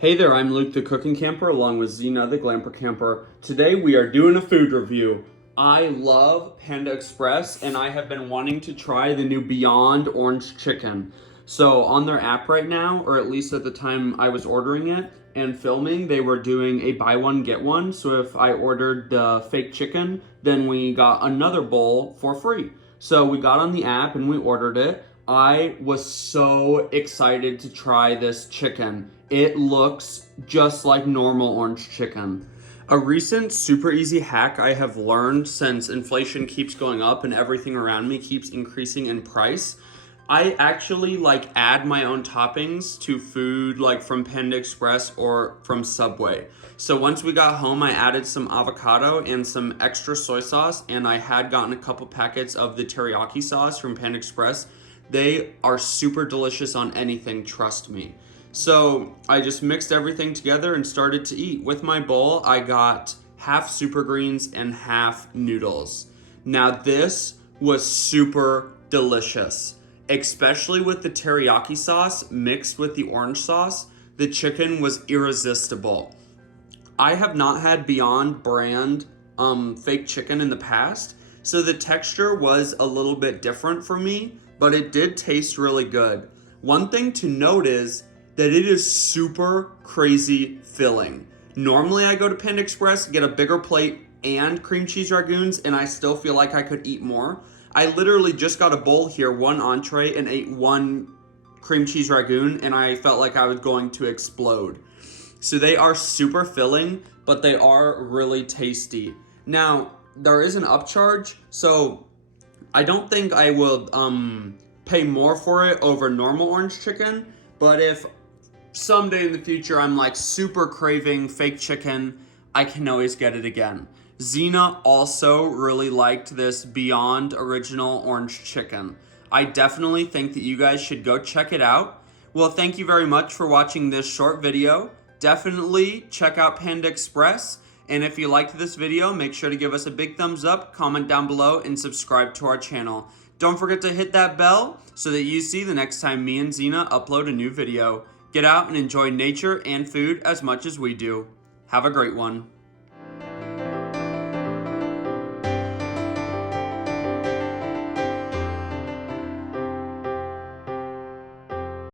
Hey there, I'm Luke the Cooking Camper along with Zena the Glamper Camper. Today we are doing a food review. I love Panda Express and I have been wanting to try the new Beyond Orange Chicken. So on their app right now, or at least at the time I was ordering it and filming, they were doing a buy one get one. So if I ordered the fake chicken, then we got another bowl for free. So we got on the app and we ordered it. I was so excited to try this chicken. It looks just like normal orange chicken. A recent super easy hack I have learned since inflation keeps going up and everything around me keeps increasing in price, I actually add my own toppings to food like from Panda Express or from Subway. So once we got home, I added some avocado and some extra soy sauce, and I had gotten a couple packets of the teriyaki sauce from Panda Express. They are super delicious on anything, trust me. So I just mixed everything together and started to eat. With my bowl, I got half super greens and half noodles. Now this was super delicious, especially with the teriyaki sauce mixed with the orange sauce. The chicken was irresistible. I have not had Beyond brand fake chicken in the past, so the texture was a little bit different for me, but it did taste really good. One thing to note is that it is super crazy filling. Normally I go to Panda Express, get a bigger plate and cream cheese ragoons, and I still feel like I could eat more. I literally just got a bowl here, one entree, and ate one cream cheese ragoon, and I felt like I was going to explode. So they are super filling, but they are really tasty. Now, there is an upcharge, so I don't think I will pay more for it over normal orange chicken, but if someday in the future I'm super craving fake chicken, I can always get it again. Zena also really liked this Beyond Original Orange Chicken. I definitely think that you guys should go check it out. Well, thank you very much for watching this short video. Definitely check out Panda Express. And if you liked this video, make sure to give us a big thumbs up, comment down below, and subscribe to our channel. Don't forget to hit that bell so that you see the next time me and Zena upload a new video. Get out and enjoy nature and food as much as we do. Have a great one.